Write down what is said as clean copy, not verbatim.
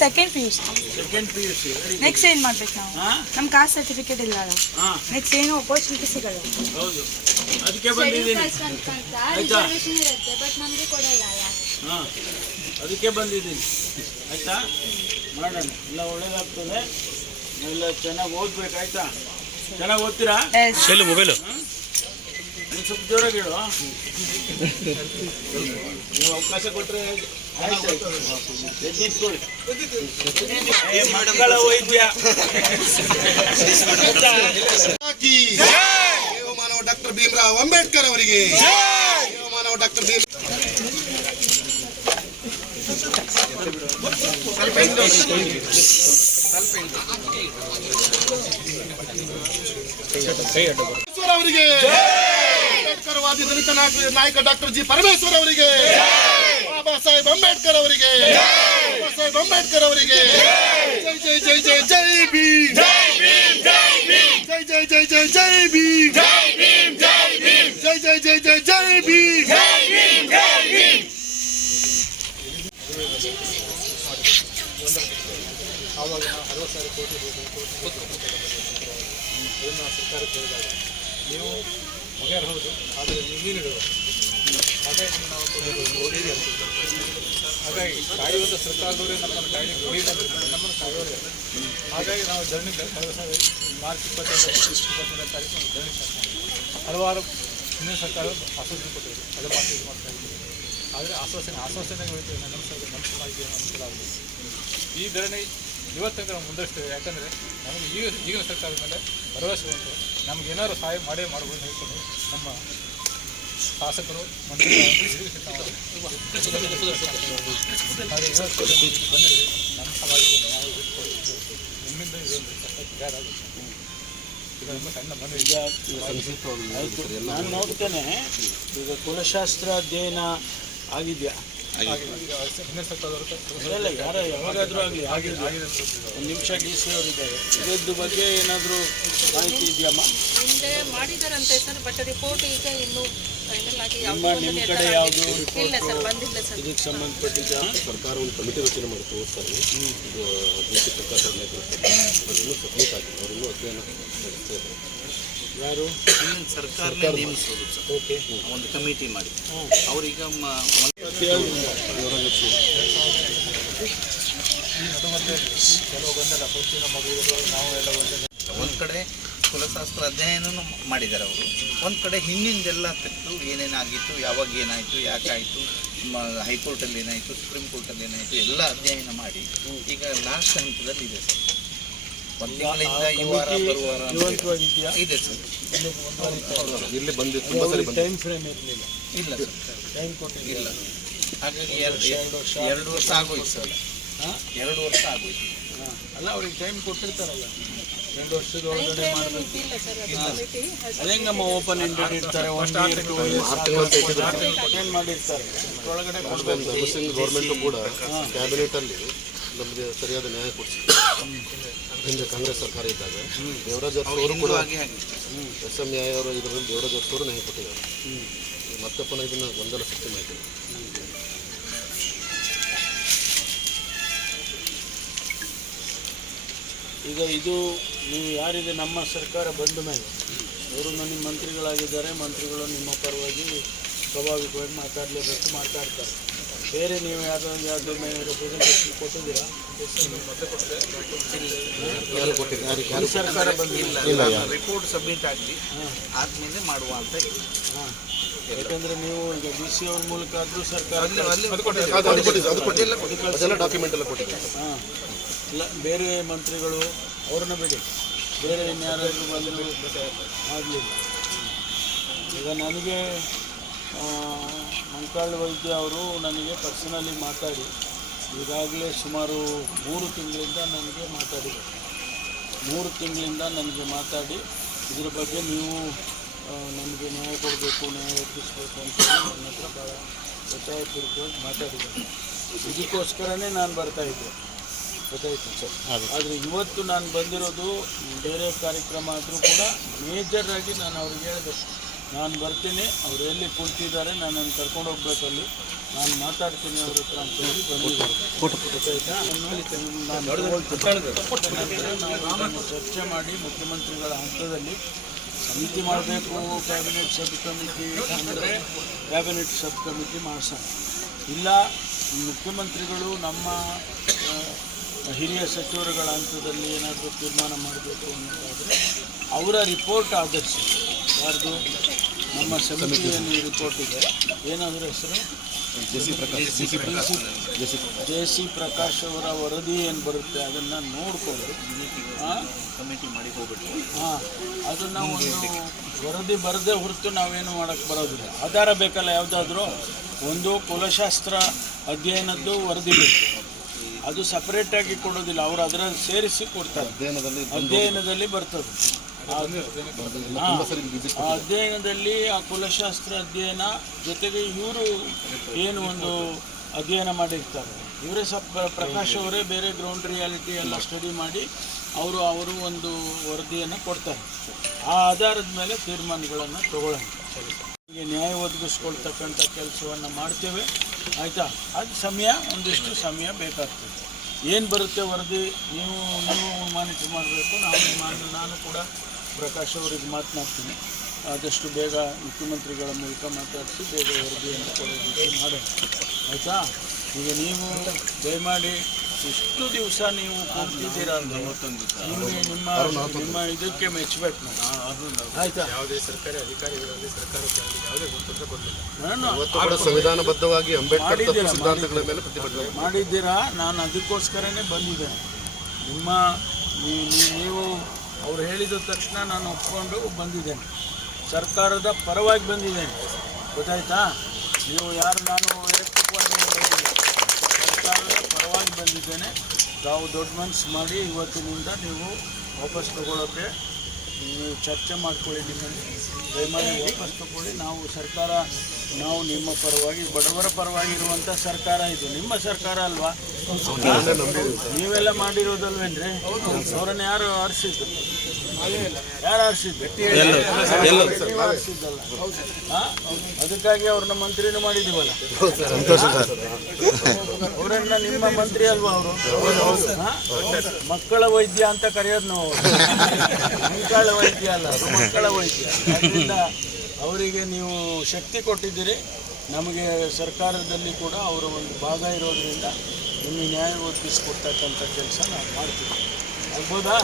Second PUC. Next ಏನು ಮಾಡ್ಬೇಕು ನಾವು? ನಮ್ಮ ಕಾಸ್ಟ್ ಸರ್ಟಿಫಿಕೇಟ್ ಇಲ್ಲ ಅಲ್ಲ, ನೆಕ್ಸ್ಟ್ ಏನು ಅಪರ್ಚುನಿಟಿ ಸಿಗಲ್ಲ. ಹೌದು, ಅದಕ್ಕೆ ಬಂದಿದ್ದೀನಿ. ಅದಕ್ಕೆ ಬಂದಿದ್ದೀನಿ. ಆಯ್ತಾ, ಮಾಡೋಣ, ಎಲ್ಲ ಒಳ್ಳೇದಾಗ್ತದೆ. ಎಲ್ಲ ಚೆನ್ನಾಗಿ ಓದ್ಬೇಕು. ಆಯ್ತಾ, ಚೆನ್ನಾಗಿ ಓದ್ತೀರಾ? ಮೊಬೈಲು ಸ್ವಲ್ಪ ಜೋರಾಗಿ ಹೇಳು. ನೀವು ಅವಕಾಶ ಕೊಟ್ಟರೆ ಮಕ್ಕಳ ವೈದ್ಯ ಮಾನವ ಡಾಕ್ಟರ್ ಭೀಮರಾವ್ ಅಂಬೇಡ್ಕರ್ ಅವರಿಗೆ, ಮಾನವ ಡಾಕ್ಟರ್ ಭೀಮ್. ಅವರಿಗೆ ಅಂಬೇಡ್ಕರ್ ವಾದಿ ದಲಿತ ನಾಯಕ ಡಾಕ್ಟರ್ ಜಿ ಪರಮೇಶ್ವರ್ ಅವರಿಗೆ, ಬಾಬಾ ಸಾಹೇಬ್ ಅಂಬೇಡ್ಕರ್ ಅವರಿಗೆ, ಬಾಬಾ ಸಾಹೇಬ್ ಅಂಬೇಡ್ಕರ್ ಅವರಿಗೆ. ಜೈ ಜೈ ಜೈ ಜೈ ಜೈ ಭೀಮ್, ಜೈ ಭೀಮ್, ಜೈ ಭೀಮ್, ಜೈ ಜೈ ಜೈ ಜೈ ಜೈ ಭೀಮ್, ಜೈ ಭೀಮ್, ಜೈ ಭೀಮ್, ಜೈ ಜೈ ಜೈ ಜೈ ಜೈ ಭೀಮ್, ಜೈ ಭೀಮ್, ಜೈ ಭೀಮ್. ಆವಾಗ ನಾವು 60,000 ಕೋಟಿ ಸರ್ಕಾರಕ್ಕೆ ಹೇಳಿದಾಗ ನೀವು ಮಗೇರ್ ಹೌದು, ಆದರೆ ನೀರಿಡುವ ಹಾಗಾಗಿ ನಾವು ನೋಡಿರಿ ಅಂತ. ಹಾಗಾಗಿ ಕಾಯುವಂಥ ಸರ್ಕಾರದವರೇ ನಮ್ಮನ್ನು ಕಾಯಿ ನಮ್ಮನ್ನು ಕಾಯೋರೆ. ಹಾಗಾಗಿ ನಾವು ಧರಣಿ ಮಾರ್ಚ್ 21ನೇ ತಾರೀಕು ಧರಣಿ ಹಲವಾರು ಹಿಂದಿನ ಸರ್ಕಾರ ಆಶ್ವಾಸನೆ ಕೊಟ್ಟಿದೆ, ಅದು ಮಾತ್ರ ಇದು ಮಾಡ್ತಾ ಇದ್ದೀವಿ. ಆದರೆ ಆಶ್ವಾಸನೆಗಳು ನಮ್ಮ ಸರ್ಕಾರ ಅನುಕೂಲ ಆಗಿದೆ. ಈ ಧರಣಿ ಇವತ್ತಿನ ಮುಂದಷ್ಟು, ಯಾಕಂದರೆ ನಮಗೆ ಈಗಿನ ಸರ್ಕಾರದ ಮೇಲೆ ಭರವಸೆ ಉಂಟು. ನಮ್ಗೆ ಏನಾದ್ರು ಸಹಾಯ ಮಾಡೇ ಮಾಡ್ಬೋದು ಹೇಳ್ಕೊಂಡು ನಮ್ಮ ಶಾಸಕರು ಮಂತ್ರಿಗಳು ಬಂದಿದೆ. ನಮ್ಮ ಸಮಾಜಕ್ಕೆ ನ್ಯಾಯ ಬಿಟ್ಕೊಡ್ಬೇಕು, ನಿಮ್ಮಿಂದ ಇದೊಂದು ಕಷ್ಟ ಆಗುತ್ತೆ. ಇದೊಂದು ಸಣ್ಣ ಮನೆ ನಾನು ನೋಡ್ತೇನೆ. ಈಗ ಕುಲಶಾಸ್ತ್ರ ಅಧ್ಯಯನ ಆಗಿದೆಯಾ? ಇಲ್ಲ, ಯಾರು ಯಾವಾಗಾದರೂ ಆಗಲಿ ಆಗಿದೆ. ಒಂದು ನಿಮಿಷ DC ಅವರಿದ್ದಾರೆ, ಇದ್ರ ಬಗ್ಗೆ ಏನಾದರೂ ಮಾಹಿತಿ ಇದೆಯಮ್ಮ? ಮುಂದೆ ಮಾಡಿದಾರಂತೆ ಸರ್, ಬಟ್ ರಿಪೋರ್ಟ್ ಈಗ ಇನ್ನೂ ಫೈನಲ್ ಆಗಿ ನಿಮ್ಮ ಕಡೆ ಯಾವುದು ಇಲ್ಲ ಸರ್, ಬಂದಿಲ್ಲ ಸರ್. ಇದಕ್ಕೆ ಸಂಬಂಧಪಟ್ಟಿದ್ದ ಸರ್ಕಾರ ಒಂದು ಕಮಿಟಿ ರಚನೆ ಮಾಡಿ ತೋರಿಸ್ತಾರೆ. ಇದು ಪ್ರಕಾಶ್ ಸಬ್ಮಿಟ್ ಆಗಿದೆ, ಅವರಿನ್ನೂ ಅಧ್ಯಯನ ನಡೆಸ್ತಾ ಇದ್ದಾರೆ. ಯಾರು ಸರ್ಕಾರನೇ ನೇಮಿಸೋದು ಸರ್. ಓಕೆ, ಒಂದು ಕಮಿಟಿ ಮಾಡಿ ಅವ್ರೀಗ ಒಂದು ಕಡೆ ಕುಲಶಾಸ್ತ್ರ ಅಧ್ಯಯನನೂ ಮಾಡಿದ್ದಾರೆ ಅವರು. ಒಂದು ಕಡೆ ಹಿಂದಿಂದೆಲ್ಲ ತೆಗೆದು ಏನೇನಾಗಿತ್ತು, ಯಾವಾಗ ಏನಾಯಿತು, ಯಾಕಾಯಿತು, ಹೈಕೋರ್ಟಲ್ಲಿ ಏನಾಯಿತು, ಸುಪ್ರೀಂ ಕೋರ್ಟಲ್ಲಿ ಏನಾಯಿತು ಎಲ್ಲ ಅಧ್ಯಯನ ಮಾಡಿ ಈಗ ಲಾಸ್ಟ್ ಹಂತದಲ್ಲಿ ಇದೆ ಸರ್. ಒಂದು ತಿಂಗಳಿಂದ ಈ ವಾರ ಬರುವಾರ ಇದೆ ಸರ್. ಇಲ್ಲಿ ಬಂದಿತ್ತು, ಟೈಮ್ ಫ್ರೇಮ್ ಇರಲಿಲ್ಲ. ಇಲ್ಲ ಸರ್, ಟೈಮ್ ಕೊಟ್ಟಿಲ್ಲ. ಹಾಗಾಗಿ 2 ವರ್ಷ ಆಗೋಯ್ತು ಸರ್. 2 ವರ್ಷ ಆಗೋಯ್ತು. ಅಲ್ಲ, ಅವ್ರಿಗೆ ಟೈಮ್ ಕೊಟ್ಟಿರ್ತಾರಲ್ಲ, 2 ವರ್ಷದ ಒಳಗಡೆ ಮಾಡಬೇಕು. ಅದೇಂಗಮ್ಮ ಓಪನ್ ಎಂಡೆಡ್ ಇರ್ತಾರೆ, 1 year 2 years ಏನು ಮಾಡಿರ್ತಾರೆ, ಒಳಗಡೆ ಗೌರ್ಮೆಂಟು ಕೂಡ ಕ್ಯಾಬಿನೆಟಲ್ಲಿ ನಮಗೆ ಸರಿಯಾದ ನ್ಯಾಯ ಕೊಡಿಸಿದೆ. ಹಿಂದೆ ಕಾಂಗ್ರೆಸ್ ಸರ್ಕಾರ ಇದ್ದಾಗ ದೇವರಾಜ್ ಅವರು ಕೂಡ SMI ಅವರು ಇದರಲ್ಲಿ ದೇವರಾಜ್ ಅವರು ನ್ಯಾಯ ಕೊಟ್ಟಿದ್ದಾರೆ. ಮತ್ತೆ ಪುನಃ ಇದನ್ನು ಗೊಂದಲ ಸೃಷ್ಟಿ ಮಾಡಿದ್ದಾರೆ. ಈಗ ಇದು ನೀವು ಯಾರಿದೆ, ನಮ್ಮ ಸರ್ಕಾರ ಬಂದ ಮೇಲೆ ಅವರು ನನಗೆ ಮಂತ್ರಿಗಳಾಗಿದ್ದಾರೆ. ಮಂತ್ರಿಗಳು ನಿಮ್ಮ ಪರವಾಗಿ ಸ್ವಾಭಾವಿಕವಾಗಿ ಮಾತಾಡಲೇಬೇಕು, ಮಾತಾಡ್ತಾರೆ. ಬೇರೆ ನೀವು ಯಾವುದೋ ಮೇಲೆ ರೆಪ್ರೆಸೆಂಟೇಷನ್ ಕೊಟ್ಟಿದ್ದೀರಾ? ಸರ್ಕಾರ ಬಂದಿಲ್ಲ, ರಿಪೋರ್ಟ್ ಸಬ್ಮಿಟ್ ಆಗಲಿ ಆದಮೇಲೆ ಮಾಡುವ ಅಂತ ಹೇಳಿ. ಯಾಕಂದರೆ ನೀವು ಈಗ DC ಅವ್ರ ಮೂಲಕ ಆದರೂ ಸರ್ಕಾರ ಡಾಕ್ಯುಮೆಂಟ್ ಎಲ್ಲ ಕೊಟ್ಟಿದ್ದಾರೆ. ಇಲ್ಲ, ಬೇರೆ ಮಂತ್ರಿಗಳು ಅವ್ರನ್ನ ಬಿಡಿ, ಬೇರೆ ಇನ್ಯಾರಾದರೂ ಬಂದರೂ ಆಗಲಿಲ್ಲ. ಈಗ ನನಗೆ ಮಂಕಾಳ್ ವೈದ್ಯ ಅವರು ನನಗೆ ಪರ್ಸನಲಿ ಮಾತಾಡಿ ಈಗಾಗಲೇ ಸುಮಾರು 3 ತಿಂಗಳಿಂದ ನನಗೆ ಮಾತಾಡಿದ್ದಾರೆ. 3 ತಿಂಗಳಿಂದ ನನಗೆ ಮಾತಾಡಿ ಇದ್ರ ಬಗ್ಗೆ ನೀವು ನಮಗೆ ನ್ಯಾಯ ಕೊಡಬೇಕು, ನ್ಯಾಯ ಒದಗಿಸ್ಬೇಕು ಅಂತೇಳಿ ನನ್ನ ಹತ್ರ ಭಾಳ ಒತ್ತಾಯಪೂರ್ವಕವಾಗಿ ಮಾತಾಡಿದ್ದಾರೆ. ಇದಕ್ಕೋಸ್ಕರನೇ ನಾನು ಬರ್ತಾಯಿದ್ದೆ, ಗೊತ್ತಾಯ್ತು ಸರ್. ಆದರೆ ಇವತ್ತು ನಾನು ಬಂದಿರೋದು ಬೇರೆ ಕಾರ್ಯಕ್ರಮ ಆದರೂ ಕೂಡ ಮೇಜರಾಗಿ ನಾನು ಅವ್ರಿಗೆ ಹೇಳಿದೆ, ನಾನು ಬರ್ತೀನಿ, ಅವರು ಎಲ್ಲಿ ಕುಳಿತಿದ್ದಾರೆ ನನ್ನನ್ನು ಕರ್ಕೊಂಡು ಹೋಗ್ಬೇಕಲ್ಲಿ, ನಾನು ಮಾತಾಡ್ತೀನಿ ಅವ್ರ ಹತ್ರ ಅಂತ ಹೇಳಿ ಬಂದಿದ್ದಾರೆ. ಗೊತ್ತಾಯ್ತಾ? ನಾವು ಚರ್ಚೆ ಮಾಡಿ ಮುಖ್ಯಮಂತ್ರಿಗಳ ಹಂತದಲ್ಲಿ ಸಮಿತಿ ಮಾಡಬೇಕು. ಕ್ಯಾಬಿನೆಟ್ ಸಬ್ ಕಮಿಟಿ ಅಂದರೆ ಕ್ಯಾಬಿನೆಟ್ ಸಬ್ ಕಮಿಟಿ ಮಾಡಿಸೋಣ. ಇಲ್ಲ ಮುಖ್ಯಮಂತ್ರಿಗಳು ನಮ್ಮ ಹಿರಿಯ ಸಚಿವರುಗಳ ಹಂತದಲ್ಲಿ ಏನಾದರೂ ತೀರ್ಮಾನ ಮಾಡಬೇಕು ಅನ್ನೋದಾದರೆ ಅವರ ರಿಪೋರ್ಟ್ ಆಧರಿಸಿ, ಯಾರ್ದು ನಮ್ಮ ಸಮಿತಿಯಲ್ಲಿ ರಿಪೋರ್ಟ್ ಇದೆ, ಏನಾದರೂ ಹೆಸರು ಜೆ.ಸಿ. ಪ್ರಕಾಶ್ ಅವರ ವರದಿ ಏನು ಬರುತ್ತೆ ಅದನ್ನು ನೋಡಿಕೊಂಡು ಕಮಿಟಿ ಮಾಡಿ ಹೋಗ್ಬಿಟ್ಟು ಅದನ್ನು ಒಂದು ವರದಿ ಬರದೇ ಹೊರತು ನಾವೇನು ಮಾಡೋಕ್ಕೆ ಬರೋದಿಲ್ಲ. ಆಧಾರ ಬೇಕಲ್ಲ, ಯಾವುದಾದ್ರೂ ಒಂದು ಕುಲಶಾಸ್ತ್ರ ಅಧ್ಯಯನದ್ದು ವರದಿ ಬೇಕು, ಅದು ಸಪ್ರೇಟಾಗಿ ಕೊಡೋದಿಲ್ಲ, ಅವರು ಅದರಲ್ಲಿ ಸೇರಿಸಿ ಕೊಡ್ತಾರೆ. ಅಧ್ಯಯನದಲ್ಲಿ ಬರ್ತದೆ. ಆ ಅಧ್ಯಯನದಲ್ಲಿ ಆ ಕುಲಶಾಸ್ತ್ರ ಅಧ್ಯಯನ ಜೊತೆಗೆ ಇವರು ಏನು ಒಂದು ಅಧ್ಯಯನ ಮಾಡಿರ್ತಾರೆ, ಇವರೇ ಪ್ರಕಾಶ್ ಅವರೇ ಬೇರೆ ಗ್ರೌಂಡ್ ರಿಯಾಲಿಟಿ ಎಲ್ಲ ಸ್ಟಡಿ ಮಾಡಿ ಅವರು ಒಂದು ವರದಿಯನ್ನು ಕೊಡ್ತಾರೆ. ಆ ಆಧಾರದ ಮೇಲೆ ತೀರ್ಮಾನಗಳನ್ನು ತಗೊಳ್ಳೋಣ. ಹೀಗೆ ನ್ಯಾಯ ಒದಗಿಸ್ಕೊಳ್ತಕ್ಕಂಥ ಕೆಲಸವನ್ನು ಮಾಡ್ತೇವೆ, ಆಯಿತಾ? ಅದು ಒಂದಿಷ್ಟು ಸಮಯ ಬೇಕಾಗ್ತದೆ. ಏನು ಬರುತ್ತೆ ವರದಿ ನೀವು ಮಾನಿಟರ್ ಮಾಡಬೇಕು. ನಾನು ಕೂಡ ಪ್ರಕಾಶ್ ಅವರಿಗೆ ಮಾತನಾಡ್ತೀನಿ, ಆದಷ್ಟು ಬೇಗ ಮುಖ್ಯಮಂತ್ರಿಗಳ ಮೂಲಕ ಮಾತಾಡಿಸಿ ಬೇಗ ವರದಿಯನ್ನು ಕೊಡೋದಕ್ಕೆ ಮಾಡೋಣ, ಆಯಿತಾ? ಈಗ ನೀವು ದಯಮಾಡಿ ಇಷ್ಟು ದಿವಸ ನೀವು ಕೂತಿದ್ದೀರಾ ಅಂದರೆ ನಿಮ್ಮ ಇದಕ್ಕೆ ಮೆಚ್ಚಬೇಕು ನಾವು, ಆಯಿತಾ? ಯಾವುದೇ ಸರ್ಕಾರಿ ಅಧಿಕಾರಿಗಳಲ್ಲಿ ಸರ್ಕಾರಕ್ಕೆ ಯಾವುದೇ ಗೊತ್ತಿಲ್ಲ ಸಂವಿಧಾನಬದ್ಧವಾಗಿ ಅಂಬೇಡ್ಕರ್ ಸಿದ್ಧಾಂತಗಳ ಮೇಲೆ ಪ್ರತಿಭಟನೆ ಮಾಡಿದ್ದೀರಾ. ನಾನು ಅದಕ್ಕೋಸ್ಕರನೇ ಬಂದಿದ್ದೇನೆ. ನೀವು ಅವ್ರು ಹೇಳಿದ ತಕ್ಷಣ ನಾನು ಒಪ್ಕೊಂಡು ಬಂದಿದ್ದೇನೆ, ಸರ್ಕಾರದ ಪರವಾಗಿ ಬಂದಿದ್ದೇನೆ, ಗೊತ್ತಾಯ್ತಾ? ನೀವು ಯಾರು ನಾನು ವೈಯಕ್ತಿಕವಾಗಿ ಬಂದಿದ್ದೇನೆ, ಸರ್ಕಾರದ ಪರವಾಗಿ ಬಂದಿದ್ದೇನೆ. ತಾವು ದೊಡ್ಡ ಮನಸ್ಸು ಮಾಡಿ ಇವತ್ತಿನಿಂದ ನೀವು ವಾಪಸ್ ತಗೊಳ್ಳೋಕ್ಕೆ ನೀವು ಚರ್ಚೆ ಮಾಡ್ಕೊಳ್ಳಿ, ನಿಮ್ಮಲ್ಲಿ ದಯಮಾಡಿ ವಾಪಸ್ ತಗೊಳ್ಳಿ. ನಾವು ನಿಮ್ಮ ಪರವಾಗಿ, ಬಡವರ ಪರವಾಗಿ ಇರುವಂಥ ಸರ್ಕಾರ ಇದು. ನಿಮ್ಮ ಸರ್ಕಾರ ಅಲ್ವಾ, ನೀವೆಲ್ಲ ಮಾಡಿರೋದಲ್ವೇನ್ರಿ? ಅವರನ್ನು ಯಾರು ಆರಿಸಿದ್ದು? ಯಾರು ಆರಿಸಿದ್ದು? ಆರಿಸಿದ್ದಲ್ಲ. ಅದಕ್ಕಾಗಿ ಅವ್ರನ್ನ ಮಂತ್ರಿನೂ ಮಾಡಿದ್ದೀವಲ್ಲ, ಅವರನ್ನ ನಿಮ್ಮ ಮಂತ್ರಿ ಅಲ್ವಾ ಅವರು? ಮಕ್ಕಳ ವೈದ್ಯ ಅಂತ ಕರೆಯೋದು ನಾವು, ಮಕ್ಕಳ ವೈದ್ಯ ಅಲ್ಲ, ಮಕ್ಕಳ ವೈದ್ಯ. ಅದರಿಂದ ಅವರಿಗೆ ನೀವು ಶಕ್ತಿ ಕೊಟ್ಟಿದ್ದೀರಿ. ನಮಗೆ ಸರ್ಕಾರದಲ್ಲಿ ಕೂಡ ಅವರ ಒಂದು ಭಾಗ ಇರೋದ್ರಿಂದ ನಿಮಗೆ ನ್ಯಾಯ ಒದಗಿಸ್ಕೊಡ್ತಕ್ಕಂಥ ಕೆಲಸ ನಾವು ಮಾಡ್ತೀವಿ. ಆಗ್ಬೋದಾ?